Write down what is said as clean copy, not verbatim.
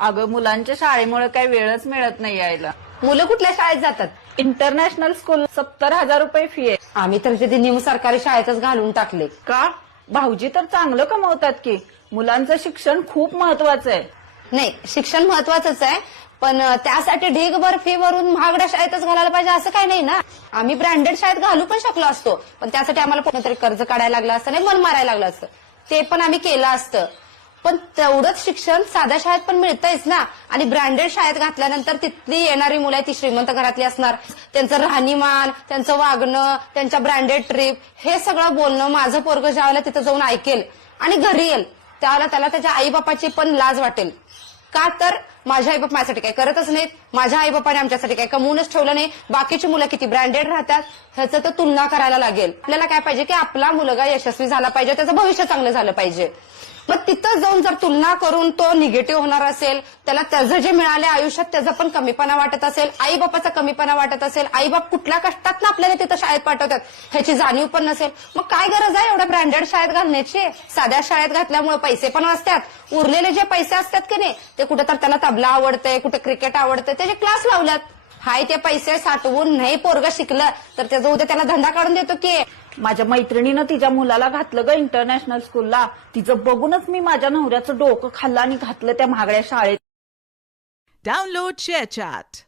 अगं मुलांच्या शाळेमुळे काही वेळच मिळत नाही यायला. मुलं कुठल्या शाळेत जातात? इंटरनॅशनल स्कूल 70,000 रुपये फी आहे. आम्ही तर तिथे निम सरकारी शाळेतच घालून टाकले. का? भाऊजी तर चांगलं कमवतात की. मुलांचं शिक्षण खूप महत्वाचं आहे. नाही, शिक्षण महत्वाचंच आहे, पण त्यासाठी ढीगभर फी भरून महागड्या शाळेतच घालायला पाहिजे असं काही नाही ना. आम्ही ब्रँडेड शाळेत घालू पण शकलो असतो, पण त्यासाठी आम्हाला कोणतरी कर्ज काढायला लागलं असतं, नाही मन मारायला लागलं असतं. ते पण आम्ही केलं असतं. पण तेवढंच शिक्षण साध्या शाळेत पण मिळतंयच ना. आणि ब्रँडेड शाळेत घातल्यानंतर तिथली येणारी मुलं ती श्रीमंत घरातली असणार. त्यांचं राहणीमान, त्यांचं वागणं, त्यांच्या ब्रँडेड ट्रिप, हे सगळं बोलणं माझं पोरगं ज्यावेळेला तिथं जाऊन ऐकेल आणि घरी येईल त्यावेळेला त्याला त्याच्या आईबापाची पण लाज वाटेल. का तर माझ्या आईबाप माझ्यासाठी काही करतच नाहीत, माझ्या आईबापाने आमच्यासाठी काही कमवूनच ठेवलं नाही. बाकीची मुलं किती ब्रँडेड राहतात ह्याचं तर तुलना करायला लागेल. आपल्याला काय पाहिजे की आपला मुलगा यशस्वी झाला पाहिजे, त्याचं भविष्य चांगलं झालं पाहिजे. मग तिथं जाऊन जर तुलना करून तो निगेटिव्ह होणार असेल, त्याला त्याचं जे मिळाले आयुष्यात त्याचा पण कमीपणा वाटत असेल, आईबापाचा कमीपणा वाटत असेल, आईबाप कुठल्या कष्टात ना आपल्याला तिथं शाळेत पाठवतात ह्याची जाणीव पण नसेल, मग काय गरज आहे एवढ्या ब्रँडेड शाळेत घालण्याची? साध्या शाळेत घातल्यामुळे पैसे पण वाचतात, उरलेले जे पैसे असतात की नाही ते कुठे तर त्याला तबला आवडतंय, कुठे क्रिकेट आवडतंय, त्याचे क्लास लावल्यात. हाय ते पैसे साठवून नाही पोरगं शिकलं तर त्याचा उद्या त्याला धंदा काढून देतो की. माझ्या मैत्रिणीनं तिच्या मुलाला घातलं ग इंटरनॅशनल स्कूलला. तिचं बघूनच मी माझ्या नवऱ्याचं डोकं खाल्लं आणि घातलं त्या महागड्या शाळेत. Download ShareChat.